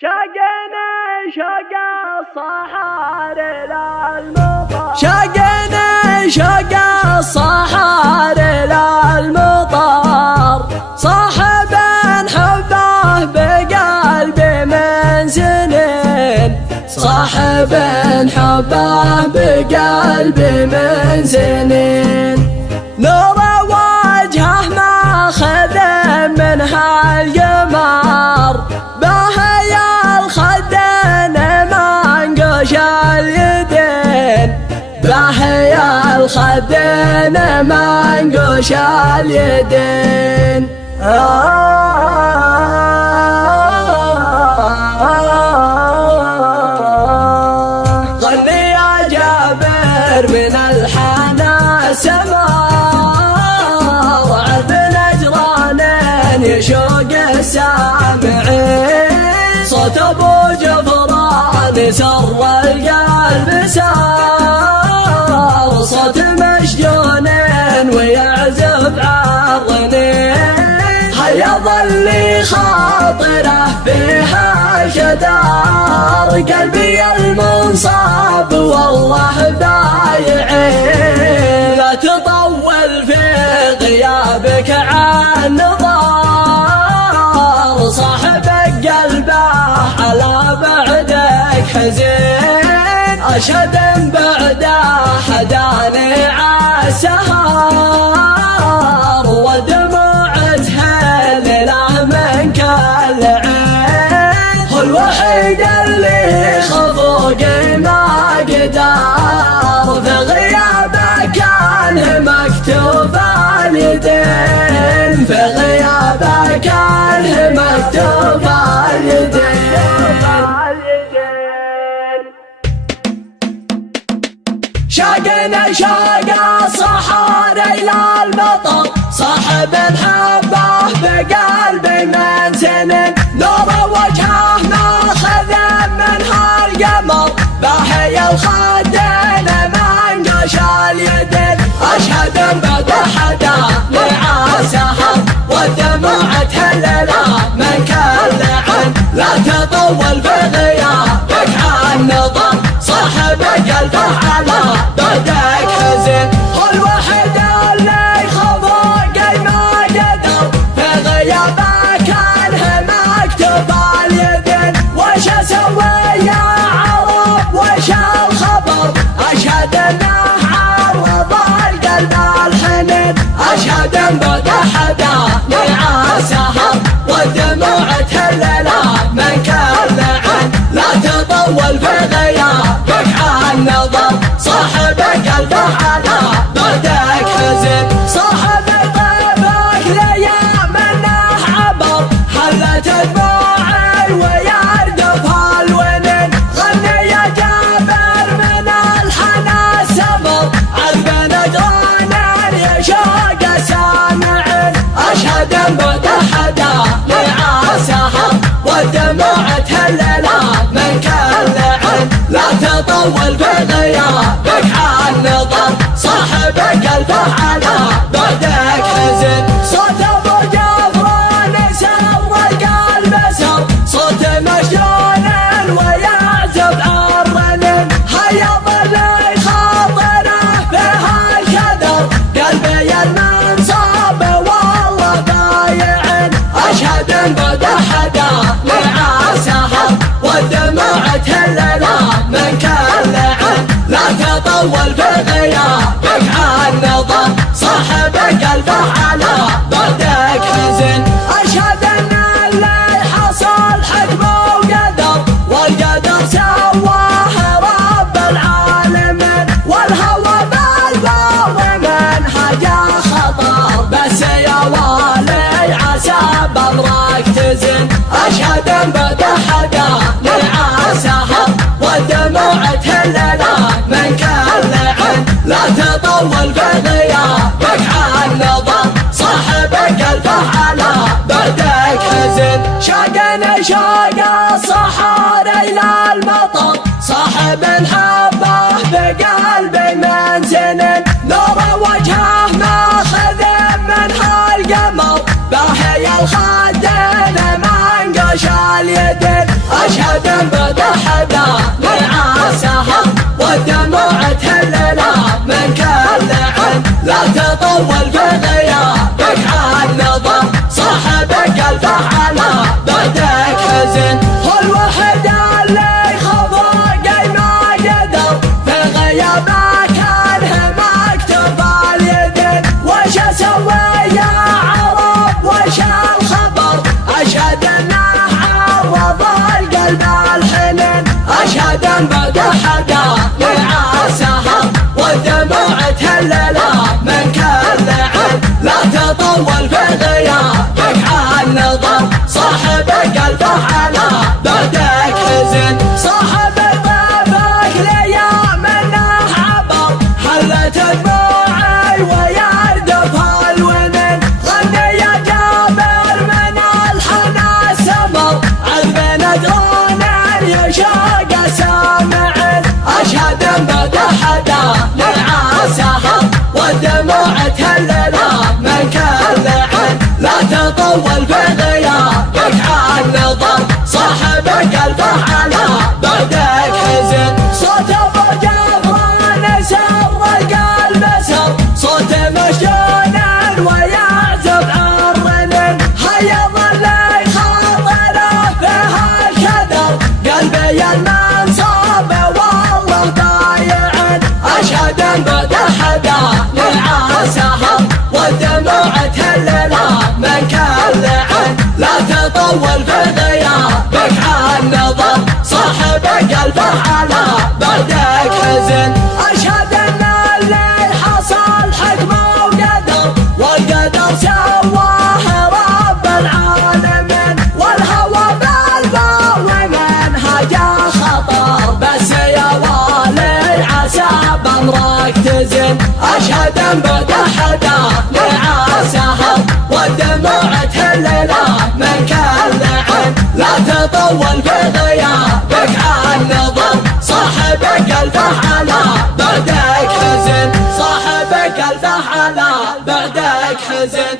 شاقنا شوق الصحاري للمطر، شاقنا شوق الصحاري للمطر، صاحب حبه بقلبي من سنين، صاحب حبه بقلبي من سنين، نور وجهه ما خذ من هالقمر، باهي الخدين منقوش اليدين، باهي الخدين منقوش اليدين. غني يا جابر من الحنا سمار، عذب نجرانين يشوق السامعين، صوت ابو جفران سر القلب سار، صوت مشجونين ويعزف عالرنين، حيض اللي خاطره فيها شدار، قلبي المنصاب والله بايعين، لا تطول في غيابك عن نظار، صاحبك قلبه على بعدك حزين، أشهد بعده حداني عالسهار، ودموعته ليله من كل عين، هو الوحيد اللي خفوقي ما قدر، في غيابه كان مكتوب اليدين، في غيابه كان مكتوب اليدين. شاقنا شاق الصحاري للمطر، صاحب حبه بقلبي من سنين، نور وجهه ماخذ من هالقمر، باهي الخدين منقوش اليدين، أشهد بعد حدا لعالسهر، والدموع تهلله من كل عين، لا تطول في غيابك عن نظر، صاحب قلبه على بعدك حزين، هو الوحيد اللي خفوقي ما قدر، في غيابه كان مكتوب اليدين، وش اسوي يا عرب وش الخبر، اشهد انه عوض القلب الحنين، اشهد بعد حدا لعالسهر، والدموع تهلله من كل عين، لا تطول في غيابك عن نظر، صاحب قلبه على بعدك حزين، صاحب طيبك ليام انه عبر، حلت دموعي ويردف هالونين، غني يا جابر من الحنا سمر، عذب نجرانين يشوق السامعين، اشهد بعد حدا لعالسهر، والدموع تهلله من كل عين، لا تطول في غيابك عن نظر، صاحب قلبه على بعدك حزين، صوت ابو جفران سر القلب سر، صوت مشجون ويعزف عالرنين، حيض اللي خاطره فيها الكدر، قلبي المنصاب والله بايعين، أشهد بعد حدا لعالسهر، والدموع تهلله من كل عين، لا تطول في غيابك عن نظر، صاحب قلبه على بعدك حزين، أشهد ان اللي حصل حكمه وقدر، والقدر سواه رب العالمين، والهوى بالبر من حاجة خطر، بس يا والي عسى بأمرك تزين، أشهد بعد حدا لعالسهر، والدموع تهلله من كل عين، لا تطول في غيابك عن نظر، صاحب قلبه على بعدك حزين، شاقنا شاق الصحاري للمطر، صاحب حبه بقلبي من سنين، نور وجهه ماخذ من هالقمر، باهي الخدين منقوش اليدين، أشهد بدا حدا لعاسها والدموع تهللا من كل عين لا تطول في غيابك عن نظر صاحبك الفعالة بعدك حزن هو الوحيد اللي خفاقي ما قدر في غيابك عنه مكتوب اليدين وش اسوي يا عرب وش الخبر أشهد انه عوض القلب الحنين أشهد ان بدا حدا لعاسها والدموع تهللا من كل عين لا تطول في غيابك عن نظر صاحبك الفعالة بعدك حزن صاحب طيبك ليام انه عبر حلت دموعي ويردف الونين غني يا جابر من الحنا السمر عذب ندران يشاق سامعين أشهد ان بدا حدا لعاسها والدموع تهللا من كل عين لا تطول في غيابك عن نظر صاحبك الفعالة بعدك حزن صوت ابو جبران سر القلب سر صوت مشجون ويعزف عالرنين هيض اللي خاطره فيها الكدر قلبي المنصاب والله ضايعين أشهد ان بدا حدا لعاسها والدموع تهللا من كل عين لا تطول في غيابك عن نظر صاحبك الفعالة بعدك حزن أشهد ان اللي حصل حكمه وقدر والقدر سواه رب العالمين والهوى بالبر منهجه خطر بس يا والي عسى بامرك تزن أشهد ان بدا حدا لعاسها والدموع تهللا من كل عين لا تطول في غيابك عن نظر صاحبك الفعالة بعدك حزن صاحبك الفعالة بعدك حزن